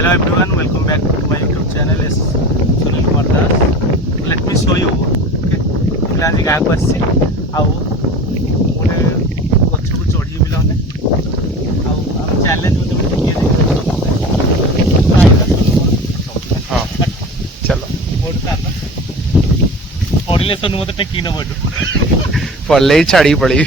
Hello everyone, welcome back to my YouTube channel. It's Sunil Kumar Das. Let me show you. Okay, मैं आज गाँव को आसी आउ मोरे गच्छ को चढ़ी बिलाने आउ हम चैलेंज में तो ये हाँ चलो बोर्ड का ना पढ़ले सोनू मते टेकी न बोर्ड पढ़ले ही छाड़ी पड़ी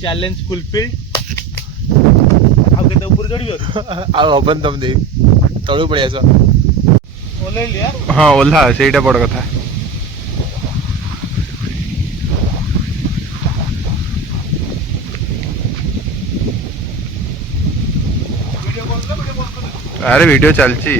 चैलेंज फुलफिल्ड आउ केते ऊपर चढ़ियो ଆଉ ହବନି ତମ ଦେଇ ତଳୁ ପଳେଇ ଆସ ओले लिया ହଁ ଓହ୍ଲା ସେଇଟା ବଡ଼ କଥା वीडियो कॉल कर वीडियो कॉल कर ଆରେ ଭିଡ଼ିଓ ଚାଲିଛି